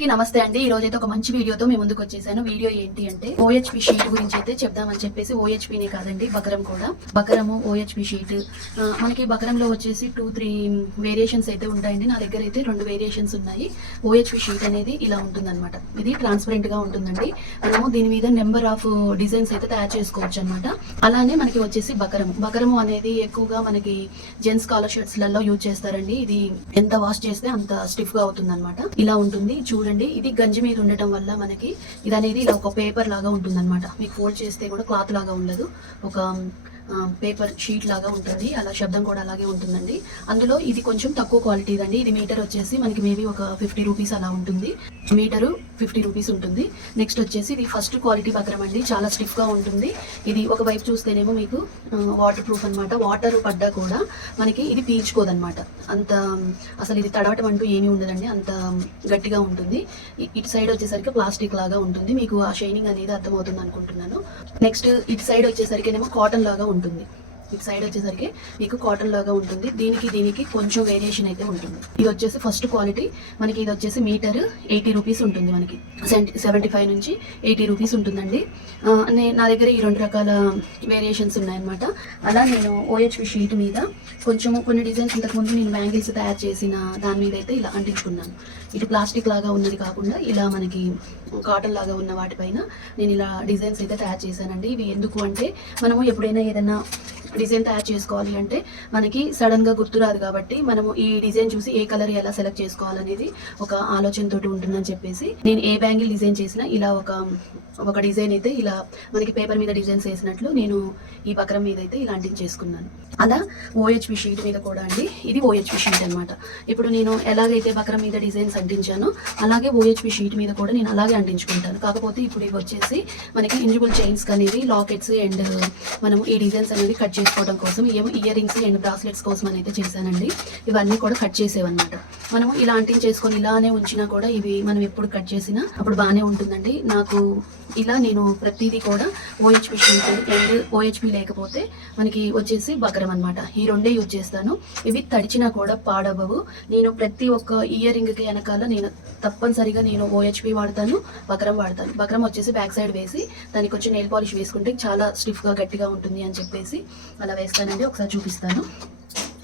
అందరికీ నమస్తే అండి. ఈ రోజు అయితే ఒక మంచి వీడియోతో మేము ముందుకు వచ్చేసాను. వీడియో ఏంటి అంటే OHP షీట్ గురించి అయితే చెప్దామని చెప్పేసి, OHPనే కాదండి బకరం కూడా, బకరము OHP షీట్. మనకి బకరంలో వచ్చేసి 2-3 వేరియేషన్స్ అయితే ఉంటాయండి. నా దగ్గర అయితే 2 వేరియేషన్స్ ఉన్నాయి. OHP షీట్ అనేది ఇలా ఉంటుందన్నమాట. ఇది ట్రాన్స్పరెంట్ గా ఉంటుందండి. మనము దీని మీద నెంబర్ ఆఫ్ డిజైన్స్ అయితే తయారు చేసుకోవచ్చు అనమాట. అలానే మనకి వచ్చేసి బకరము అనేది ఎక్కువగా మనకి జెంట్స్ కాలర్ షర్ట్స్ లలో యూజ్ చేస్తారండి. ఇది ఎంత వాష్ చేస్తే అంత స్టిఫ్ గా అవుతుంది అనమాట. ఇలా ఉంటుంది చూడండి. ఇది గంజి మీద ఉండటం వల్ల మనకి ఇది అనేది ఇలా ఒక పేపర్ లాగా ఉంటుంది అనమాట. మీకు ఫోల్డ్ చేస్తే కూడా క్లాత్ లాగా ఉండదు, ఒక పేపర్ షీట్ లాగా ఉంటుంది. అలా శబ్దం కూడా అలాగే ఉంటుందండి. అందులో ఇది కొంచెం తక్కువ క్వాలిటీ అండి. ఇది మీటర్ వచ్చేసి మనకి మేబీ ఒక 50 రూపీస్ అలా ఉంటుంది. మీటరు 50 రూపీస్ ఉంటుంది. నెక్స్ట్ వచ్చేసి ఇది ఫస్ట్ క్వాలిటీ బకరం అండి. చాలా స్టిఫ్ గా ఉంటుంది. ఇది ఒక వైపు చూస్తేనేమో మీకు వాటర్ ప్రూఫ్ అనమాట. వాటర్ పడ్డా కూడా మనకి ఇది పీల్చుకోదనమాట. అంత అసలు ఇది తడవటం అంటూ ఏమీ ఉండదండి, అంత గట్టిగా ఉంటుంది. ఇటు సైడ్ వచ్చేసరికి ప్లాస్టిక్ లాగా ఉంటుంది. మీకు ఆ షైనింగ్ అనేది అర్థమవుతుంది అనుకుంటున్నాను. నెక్స్ట్ ఇటు సైడ్ వచ్చేసరికినేమో కాటన్ లాగా ఉంటుంది. ఇటు సైడ్ వచ్చేసరికి మీకు కాటన్ లాగా ఉంటుంది. దీనికి కొంచెం వేరియేషన్ అయితే ఉంటుంది. ఇది వచ్చేసి ఫస్ట్ క్వాలిటీ. మనకి ఇది వచ్చేసి మీటర్ 80 రూపీస్ ఉంటుంది. మనకి 75 నుంచి 80 రూపీస్ ఉంటుందండి. నా దగ్గర ఈ 2 రకాల వేరియేషన్స్ ఉన్నాయన్నమాట. అలా నేను OHP షీట్ మీద కొన్ని డిజైన్స్ ఇంతకుముందు నేను బ్యాంగిల్స్ తయారు చేసిన దాని మీద అయితే ఇలా అంటించుకున్నాను. ఇటు ప్లాస్టిక్ లాగా ఉన్నది కాకుండా ఇలా మనకి కాటన్ లాగా ఉన్న వాటిపైన నేను ఇలా డిజైన్స్ అయితే తయారు చేశానండి. ఇవి ఎందుకు అంటే మనము ఎప్పుడైనా ఏదైనా డిజైన్ తయారు చేసుకోవాలి అంటే మనకి సడన్ గా గుర్తురాదు కాబట్టి మనము ఈ డిజైన్ చూసి ఏ కలర్ ఎలా సెలెక్ట్ చేసుకోవాలనేది ఒక ఆలోచనతోటి ఉంటుందని చెప్పేసి నేను ఏ బ్యాంగిల్ డిజైన్ చేసినా ఇలా ఒక డిజైన్ అయితే ఇలా మనకి పేపర్ మీద డిజైన్స్ వేసినట్లు నేను ఈ బకరం మీద అయితే ఇలా అంటించేసుకున్నాను. అలా OHP షీట్ మీద కూడా అండి, ఇది OHP షీట్ అనమాట. ఇప్పుడు నేను ఎలాగైతే బకరం మీద డిజైన్స్ అంటించానో అలాగే OHP షీట్ మీద కూడా నేను అలాగే అంటించుకుంటాను. కాకపోతే ఇప్పుడు ఇవి వచ్చేసి మనకి ఇంజిబుల్ చైన్స్ అనేవి, లాకెట్స్ అండ్ మనం ఈ డిజైన్స్ అనేవి కట్ చేసుకోవడం కోసం, ఏమో ఇయర్ రింగ్స్ అండ్ బ్రాస్లెట్స్ కోసం అని అయితే చేశానండి. ఇవన్నీ కూడా కట్ చేసేవన్నమాట. మనము ఇలా అంటించేసుకొని ఇలానే ఉంచినా కూడా ఇవి మనం ఎప్పుడు కట్ చేసినా అప్పుడు బాగానే ఉంటుందండి. నాకు ఇలా నేను ప్రతిదీ కూడా OHP షీట్ అండ్ OHP లేకపోతే మనకి వచ్చేసి బకరం అనమాట. ఈ 2 యూజ్ చేస్తాను. ఇవి తడిచినా కూడా పాడవ్వవు. నేను ప్రతి ఒక్క ఇయర్ రింగ్కి వెనకాల నేను తప్పనిసరిగా నేను OHP వాడతాను, బకరం వాడతాను. బకరం వచ్చేసి బ్యాక్ సైడ్ వేసి దానికి వచ్చి నెయిల్ పాలిష్ వేసుకుంటే చాలా స్టిఫ్గా గట్టిగా ఉంటుంది అని చెప్పేసి అలా వేస్తానండి. ఒకసారి చూపిస్తాను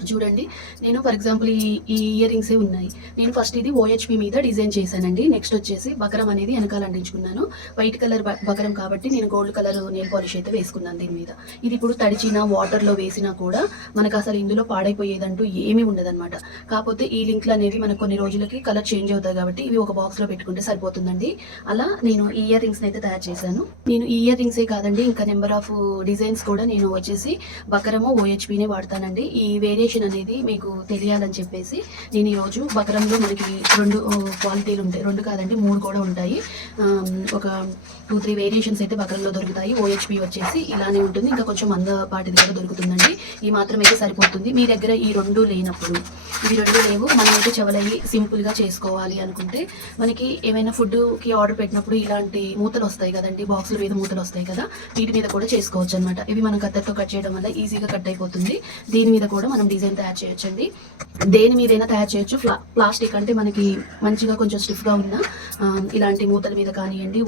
చూడండి. నేను ఫర్ ఎగ్జాంపుల్ ఈ ఇయర్ రింగ్సే ఉన్నాయి. నేను ఫస్ట్ ఇది OHP మీద డిజైన్ చేశానండి. నెక్స్ట్ వచ్చేసి బకరం అనేది వెనకాల అంటించుకున్నాను. వైట్ కలర్ బకరం కాబట్టి నేను గోల్డ్ కలర్ నెయిల్ పాలిష్ అయితే వేసుకున్నాను దీని మీద. ఇది ఇప్పుడు తడిచిన వాటర్లో వేసినా కూడా మనకు అసలు ఇందులో పాడైపోయేదంటూ ఏమీ ఉండదన్నమాట. కాకపోతే ఈ లింక్లు అనేవి మనకు కొన్ని రోజులకి కలర్ చేంజ్ అవుతాయి కాబట్టి ఇవి ఒక బాక్స్లో పెట్టుకుంటే సరిపోతుందండి. అలా నేను ఈ ఇయర్ రింగ్స్ అయితే తయారు చేశాను. నేను ఈ ఇయర్ రింగ్సే కాదండి, ఇంకా నెంబర్ ఆఫ్ డిజైన్స్ కూడా నేను వచ్చేసి బకరము OHPనే వాడతానండి. ఈ వేరియేషన్ అనేది మీకు తెలియాలని చెప్పేసి నేను ఈరోజు బకరంలో మనకి 2 క్వాలిటీలు ఉంటాయి. 2 కాదండి 3 కూడా ఉంటాయి. ఒక 2-3 వేరియేషన్స్ అయితే బకరంలో దొరుకుతాయి. OHP వచ్చేసి ఇలానే ఉంటుంది. ఇంకా కొంచెం మందపాటిది కూడా దొరుకుతుందండి. ఈ మాత్రం అయితే సరిపోతుంది. మీ దగ్గర ఈ 2 లేనప్పుడు, ఇవి 2 లేవు, మనమైతే చెవలయ్యి సింపుల్గా చేసుకోవాలి అనుకుంటే మనకి ఏమైనా ఫుడ్కి ఆర్డర్ పెట్టినప్పుడు ఇలాంటి మూతలు వస్తాయి కదండి, బాక్సుల మీద మూతలు వస్తాయి కదా, వీటి మీద కూడా చేసుకోవచ్చు అనమాట. ఇవి మనం కత్తెరతో కట్ చేయడం వల్ల ఈజీగా కట్ అయిపోతుంది. దీని మీద కూడా మనం డిజైన్ తయారు చేయొచ్చండి. దేని మీదైనా తయారు చేయొచ్చు. ప్లాస్టిక్ అంటే మనకి మంచిగా కొంచెం స్టిఫ్గా ఉన్న ఇలాంటి మూతల మీద కానివ్వండి,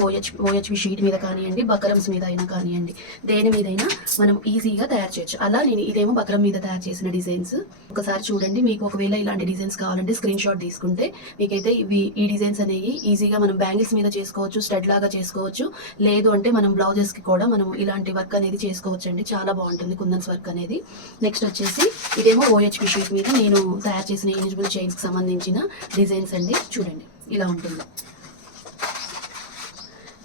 OHP షీట్ మీద కానివ్వండి, బకరమ్స్ మీద అయినా కానివ్వండి, దేని మీదైనా మనం ఈజీగా తయారు చేయొచ్చు. అలా నేను ఇదేమో బకరం మీద తయారు చేసిన డిజైన్స్. ఒకసారి చూడండి. మీకు ఒకవేళ ఇలాంటి డిజైన్స్ కావాలంటే స్క్రీన్ షాట్ తీసుకుంటే మీకైతే ఈ డిజైన్స్ అనేవి ఈజీగా మనం బ్యాంగిల్స్ మీద చేసుకోవచ్చు, స్టడ్ లాగా చేసుకోవచ్చు. లేదు అంటే మనం బ్లౌజెస్కి కూడా మనం ఇలాంటి వర్క్ అనేది చేసుకోవచ్చు అండి. చాలా బాగుంటుంది కుందన్స్ వర్క్ అనేది. నెక్స్ట్ వచ్చేసి ఇదేమో OHP షీట్ మీద నేను తయారు చేసిన ఇంజిబుల్ చైన్స్కి సంబంధించిన డిజైన్స్ అండి. చూడండి ఇలా ఉంటుంది.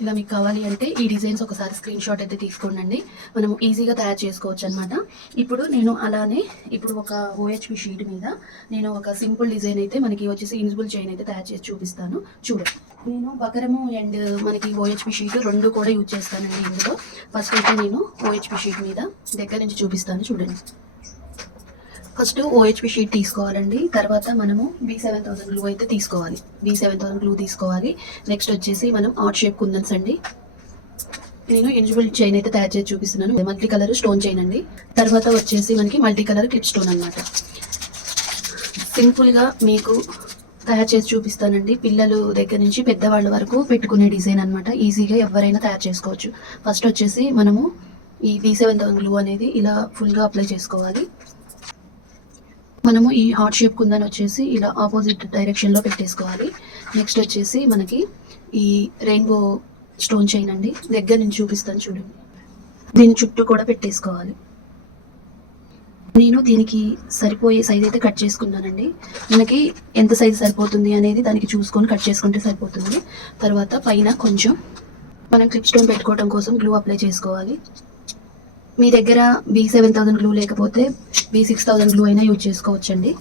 ఇలా మీకు కావాలి అంటే ఈ డిజైన్స్ ఒకసారి స్క్రీన్ షాట్ అయితే తీసుకోండి. మనం ఈజీగా తయారు చేసుకోవచ్చు అనమాట. ఇప్పుడు నేను అలానే ఒక OHP షీట్ మీద నేను ఒక సింపుల్ డిజైన్ అయితే మనకి వచ్చేసి ఇన్విజిబుల్ చైన్ అయితే తయారు చేసి చూపిస్తాను. చూడండి. నేను బకరము అండ్ మనకి OHP షీట్ 2 కూడా యూజ్ చేస్తానండి ఇందులో. ఫస్ట్ అయితే నేను OHP షీట్ మీద దగ్గర నుంచి చూపిస్తాను. చూడండి. ఫస్ట్ OHP షీట్ తీసుకోవాలండి. తర్వాత మనము B7000 గ్లూ అయితే తీసుకోవాలి. B7000 గ్లూ తీసుకోవాలి. నెక్స్ట్ వచ్చేసి మనం ఆర్ట్ షేప్ కుందన్స్ అండి. నేను ఇంజిబుల్ చైన్ అయితే తయారు చేసి చూపిస్తున్నాను. మల్టీ కలర్ స్టోన్ చైన్ అండి. తర్వాత వచ్చేసి మనకి మల్టీ కలర్ క్లిప్ స్టోన్ అనమాట. సింపుల్గా మీకు తయారు చేసి చూపిస్తానండి. పిల్లలు దగ్గర నుంచి పెద్దవాళ్ళ వరకు పెట్టుకునే డిజైన్ అనమాట. ఈజీగా ఎవరైనా తయారు చేసుకోవచ్చు. ఫస్ట్ వచ్చేసి మనము ఈ B7000 గ్లూ అనేది ఇలా ఫుల్గా అప్లై చేసుకోవాలి. మనము ఈ హార్ట్ షేప్ కుందని వచ్చేసి ఇలా ఆపోజిట్ డైరెక్షన్లో పెట్టేసుకోవాలి. నెక్స్ట్ వచ్చేసి మనకి ఈ రెయిన్బో స్టోన్ చైన్ అండి, దగ్గర నుంచి చూపిస్తాను చూడండి. దీని చుట్టూ కూడా పెట్టేసుకోవాలి. నేను దీనికి సరిపోయే సైజ్ అయితే కట్ చేసుకున్నానండి. మనకి ఎంత సైజ్ సరిపోతుంది అనేది దానికి చూసుకొని కట్ చేసుకుంటే సరిపోతుంది. తర్వాత పైన కొంచెం మనం క్లిప్ స్టోన్ పెట్టుకోవడం కోసం గ్లూ అప్లై చేసుకోవాలి. మీ దగ్గర B7000 గ్లూ లేకపోతే B6000 గ్లూ అయినా యూజ్ చేసుకోవచ్చండి.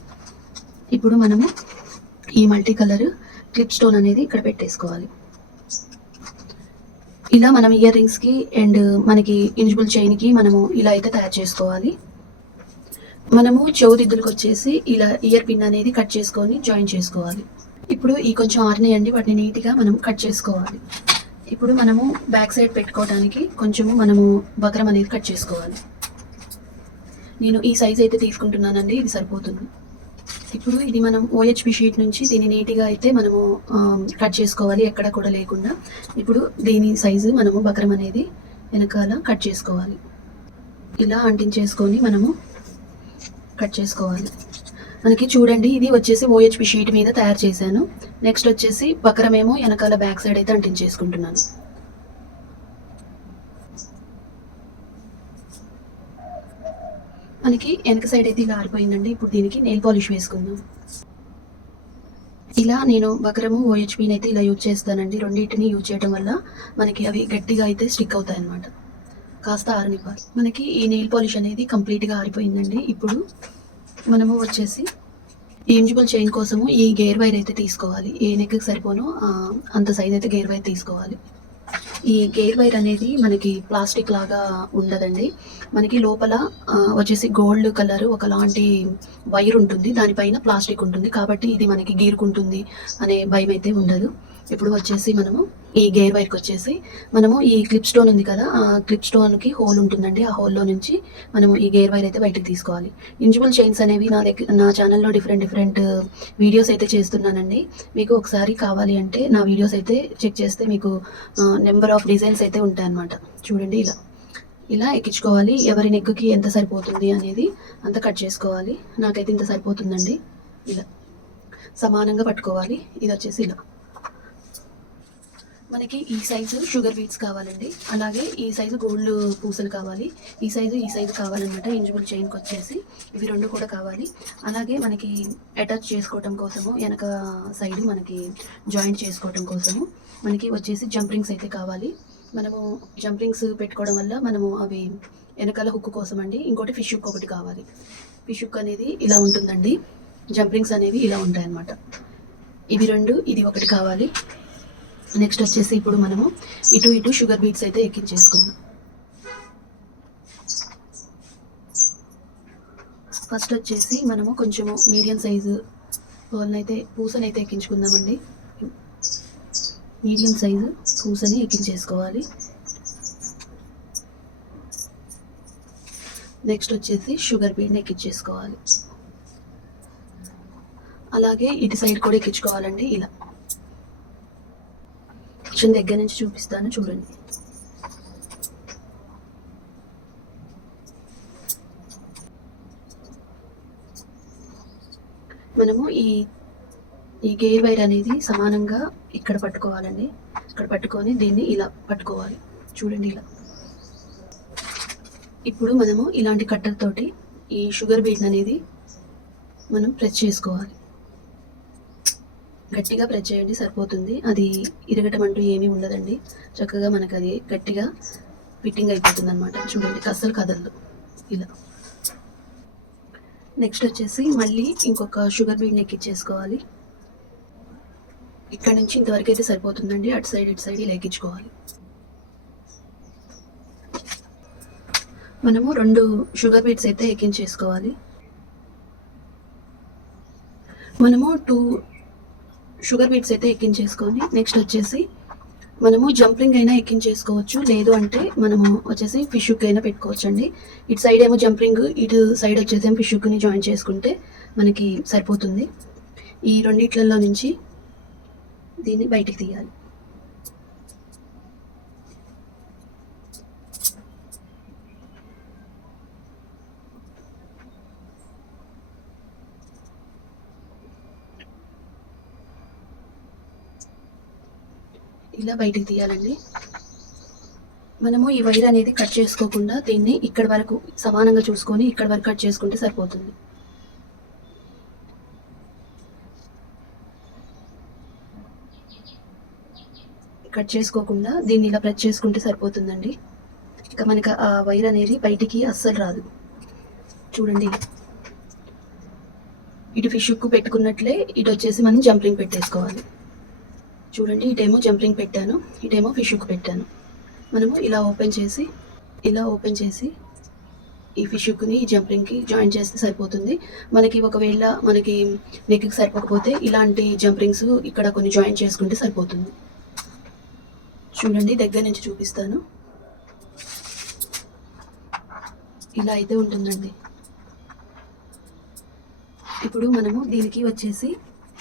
ఇప్పుడు మనము ఈ మల్టీ కలర్ క్లిప్ స్టోన్ అనేది ఇక్కడ పెట్టేసుకోవాలి. ఇలా మనం ఇయర్ రింగ్స్కి అండ్ మనకి ఇంజిబుల్ చైన్కి మనము ఇలా అయితే తయారు చేసుకోవాలి. మనము చెవుదిద్దులకు వచ్చేసి ఇలా ఇయర్ పిన్ అనేది కట్ చేసుకొని జాయిన్ చేసుకోవాలి. ఇప్పుడు ఈ కొంచెం ఆరినాయండి, వాటిని నీట్గా మనం కట్ చేసుకోవాలి. ఇప్పుడు మనము బ్యాక్ సైడ్ పెట్టుకోవడానికి కొంచెము మనము బక్రం అనేది కట్ చేసుకోవాలి. నేను ఈ సైజ్ అయితే తీసుకుంటున్నానండి, ఇది సరిపోతుంది. ఇప్పుడు ఇది మనం OHP షీట్ నుంచి దీన్ని నీట్గా అయితే మనము కట్ చేసుకోవాలి, ఎక్కడ కూడా లేకుండా. ఇప్పుడు దీని సైజు మనము బక్రం అనేది వెనకాల కట్ చేసుకోవాలి. ఇలా అంటించేసుకొని మనము కట్ చేసుకోవాలి. మనకి చూడండి, ఇది వచ్చేసి OHP షీట్ మీద తయారు చేశాను. నెక్స్ట్ వచ్చేసి బక్రం ఏమో వెనకాల బ్యాక్ సైడ్ అయితే అంటించేసుకుంటున్నాను. మనకి వెనక సైడ్ అయితే ఇలా ఆరిపోయిందండి. ఇప్పుడు దీనికి నెయిల్ పాలిష్ వేసుకుందాం. ఇలా నేను బక్రము OHPని అయితే ఇలా యూజ్ చేస్తానండి. రెండింటిని యూజ్ చేయడం వల్ల మనకి అవి గట్టిగా అయితే స్టిక్ అవుతాయి అన్నమాట. కాస్త ఆరనివ్వాలి. మనకి ఈ నెయిల్ పాలిష్ అనేది కంప్లీట్గా ఆరిపోయిందండి. ఇప్పుడు మనము వచ్చేసి ఈ ఇంజిబుల్ చైన్ కోసము ఈ గేర్ వైర్ అయితే తీసుకోవాలి. ఏ నెక్కి సరిపోనో అంత సైజ్ అయితే గేర్ వైర్ తీసుకోవాలి. ఈ గేర్ వైర్ అనేది మనకి ప్లాస్టిక్ లాగా ఉండదండి. మనకి లోపల వచ్చేసి గోల్డ్ కలర్ ఒకలాంటి వైర్ ఉంటుంది, దానిపైన ప్లాస్టిక్ ఉంటుంది. కాబట్టి ఇది మనకి గీరుకుంటుంది అనే భయం అయితే ఉండదు. ఇప్పుడు వచ్చేసి మనము ఈ గేర్ వైర్కి వచ్చేసి మనము ఈ క్లిప్ స్టోన్ ఉంది కదా, ఆ క్లిప్ స్టోన్కి హోల్ ఉంటుందండి. ఆ హోల్లో నుంచి మనము ఈ గేర్ వైర్ అయితే బయటకు తీసుకోవాలి. ఇంజిబుల్ చైన్స్ అనేవి నా ఛానల్లో డిఫరెంట్ వీడియోస్ అయితే చేస్తున్నానండి. మీకు ఒకసారి కావాలి అంటే నా వీడియోస్ అయితే చెక్ చేస్తే మీకు నెంబర్ ఆఫ్ డిజైన్స్ అయితే ఉంటాయన్నమాట. చూడండి, ఇలా ఎక్కించుకోవాలి. ఎవరి నెక్కి ఎంత సరిపోతుంది అనేది అంత కట్ చేసుకోవాలి. నాకైతే ఇంత సరిపోతుందండి. ఇలా సమానంగా పట్టుకోవాలి. ఇది వచ్చేసి ఇలా మనకి ఈ సైజు షుగర్ బీట్స్ కావాలండి. అలాగే ఈ సైజు గోల్డ్ పూసలు కావాలి. ఈ సైజు కావాలన్నమాట. ఇంజిబుల్ చైన్కి వచ్చేసి ఇవి రెండు కూడా కావాలి. అలాగే మనకి అటాచ్ చేసుకోవటం కోసము వెనక సైడ్ మనకి జాయింట్ చేసుకోవటం కోసము మనకి వచ్చేసి జంప్ రింగ్స్ అయితే కావాలి. మనము జంప్ రింగ్స్ పెట్టుకోవడం వల్ల మనము అవి వెనకాల హుక్ కోసం అండి. ఇంకోటి ఫిష్ హుక్ ఒకటి కావాలి. ఫిష్ హుక్ అనేది ఇలా ఉంటుందండి. జంప్ రింగ్స్ అనేవి ఇలా ఉంటాయన్నమాట. ఇవి రెండు, ఇది ఒకటి కావాలి. నెక్స్ట్ వచ్చేసి ఇప్పుడు మనము ఇటు షుగర్ బీట్స్ అయితే ఎక్కించేసుకుందాం. ఫస్ట్ వచ్చేసి మనము కొంచెము మీడియం సైజు పూసనైతే ఎక్కించుకుందామండి. మీడియం సైజు పూసని ఎక్కించేసుకోవాలి. నెక్స్ట్ వచ్చేసి షుగర్ బీడ్ని ఎక్కించేసుకోవాలి. అలాగే ఇటు సైడ్ కూడా ఎక్కించుకోవాలండి. ఇలా కొంచెం దగ్గర నుంచి చూపిస్తాను చూడండి. మనము ఈ గేర్ వైర్ అనేది సమానంగా ఇక్కడ పట్టుకోవాలండి. ఇక్కడ పట్టుకొని దీన్ని ఇలా పట్టుకోవాలి. చూడండి, ఇలా. ఇప్పుడు మనము ఇలాంటి కట్టర్ తోటి ఈ షుగర్ బీట్ అనేది మనం ప్రెస్ చేసుకోవాలి. గట్టిగా ప్రెస్ చేయండి, సరిపోతుంది. అది ఇరగటం అంటూ ఏమీ ఉండదండి. చక్కగా మనకు అది గట్టిగా ఫిట్టింగ్ అయిపోతుంది అనమాట. చూడండి, అస్సలు కదలదు. ఇలా నెక్స్ట్ వచ్చేసి మళ్ళీ ఇంకొక షుగర్ బీడ్ని ఎక్కించేసుకోవాలి. ఇక్కడ నుంచి ఇంతవరకు అయితే సరిపోతుందండి. అటు సైడ్ ఇటు సైడ్ ఇలా ఎక్కించుకోవాలి. మనము 2 షుగర్ బీడ్స్ అయితే ఎక్కించేసుకోవాలి. మనము 2 షుగర్ బీట్స్ అయితే ఎక్కించేసుకొని నెక్స్ట్ వచ్చేసి మనము జంప్రింగ్ అయినా ఎక్కించేసుకోవచ్చు. లేదు అంటే మనము వచ్చేసి ఫిష్ హుక్ అయినా పెట్టుకోవచ్చు అండి. ఇటు సైడ్ ఏమో జంప్రింగ్, ఇటు సైడ్ వచ్చేసి ఏమో ఫిష్ హుక్ని జాయిన్ చేసుకుంటే మనకి సరిపోతుంది. ఈ రెండిట్లలో నుంచి దీన్ని బయటికి తీయాలి. ఇలా బయటికి తీయాలండి. మనము ఈ వైర్ అనేది కట్ చేసుకోకుండా దీన్ని ఇక్కడ వరకు సమానంగా చూసుకొని ఇక్కడ వరకు కట్ చేసుకుంటే సరిపోతుంది. కట్ చేసుకోకుండా దీన్ని ఇలా ప్రెస్ చేసుకుంటే సరిపోతుందండి. ఇక మనకి ఆ వైర్ అనేది బయటికి అస్సలు రాదు. చూడండి, ఇటు ఫిష్ హుక్ పెట్టుకున్నట్లే ఇటు వచ్చేసి మనం జంప్లింగ్ పెట్టేసుకోవాలి. చూడండి, ఇటేమో జంప్లింగ్ పెట్టాను, ఇటేమో ఫిష్ హుక్ పెట్టాను. మనము ఇలా ఓపెన్ చేసి ఈ ఫిష్ హుక్ని ఈ జంప్లింగ్కి జాయిన్ చేస్తే సరిపోతుంది. మనకి ఒకవేళ మనకి నెక్కి సరిపోకపోతే ఇలాంటి జంప్లింగ్స్ ఇక్కడ కొన్ని జాయిన్ చేసుకుంటే సరిపోతుంది. చూడండి, దగ్గర నుంచి చూపిస్తాను. ఇలా అయితే ఉంటుందండి. ఇప్పుడు మనము దీనికి వచ్చేసి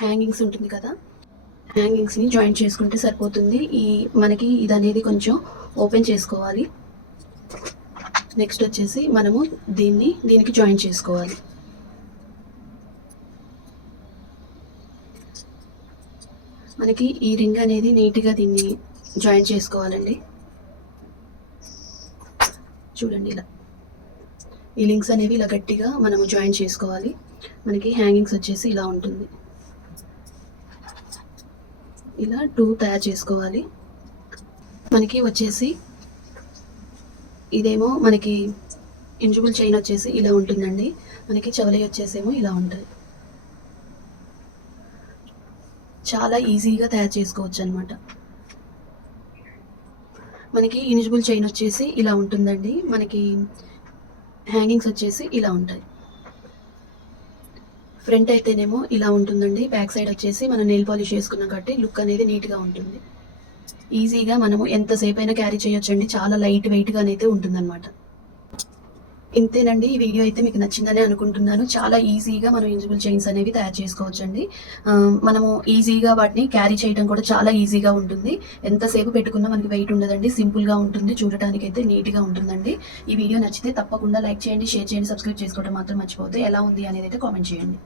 హ్యాంగింగ్స్ ఉంటుంది కదా, హ్యాంగింగ్స్ని జాయిన్ చేసుకుంటే సరిపోతుంది. మనకి ఇది అనేది కొంచెం ఓపెన్ చేసుకోవాలి. నెక్స్ట్ వచ్చేసి మనము దీనికి జాయిన్ చేసుకోవాలి. మనకి ఈ రింగ్ అనేది నీట్గా దీన్ని జాయిన్ చేసుకోవాలండి. చూడండి, ఇలా ఈ లింక్స్ అనేవి ఇలా గట్టిగా మనము జాయిన్ చేసుకోవాలి. మనకి హ్యాంగింగ్స్ వచ్చేసి ఇలా ఉంటుంది. ఇలా 2 తయారు చేసుకోవాలి. మనకి వచ్చేసి ఇదేమో మనకి ఇంజిబుల్ చైన్ వచ్చేసి ఇలా ఉంటుందండి. మనకి చవలై వచ్చేసేమో ఇలా ఉంటుంది. చాలా ఈజీగా తయారు చేసుకోవచ్చు అనమాట. మనకి ఇన్విజిబుల్ చైన్ వచ్చేసి ఇలా ఉంటుందండి. మనకి హ్యాంగింగ్స్ వచ్చేసి ఇలా ఉంటాయి. ఫ్రంట్ అయితేనేమో ఇలా ఉంటుందండి. బ్యాక్ సైడ్ వచ్చేసి మనం నెయిల్ పాలిష్ చేసుకున్నాం కాబట్టి లుక్ అనేది నీట్గా ఉంటుంది. ఈజీగా మనము ఎంతసేపు అయినా క్యారీ చేయొచ్చండి. చాలా లైట్ వెయిట్గా అయితే ఉంటుందన్నమాట. ఇంతేనండి. ఈ వీడియో అయితే మీకు నచ్చిందని అనుకుంటున్నాను. చాలా ఈజీగా మనం యూజబుల్ చైన్స్ అనేవి తయారు చేసుకోవచ్చండి. మనము ఈజీగా వాటిని క్యారీ చేయడం కూడా చాలా ఈజీగా ఉంటుంది. ఎంతసేపు పెట్టుకున్నా మనకి వెయిట్ ఉండదండి. సింపుల్గా ఉంటుంది, చూడటానికి అయితే నీట్గా ఉంటుందండి. ఈ వీడియో నచ్చితే తప్పకుండా లైక్ చేయండి, షేర్ చేయండి, సబ్స్క్రైబ్ చేసుకోవడం మాత్రం మర్చిపోతే ఎలా ఉంది అనేది అయితే కామెంట్ చేయండి.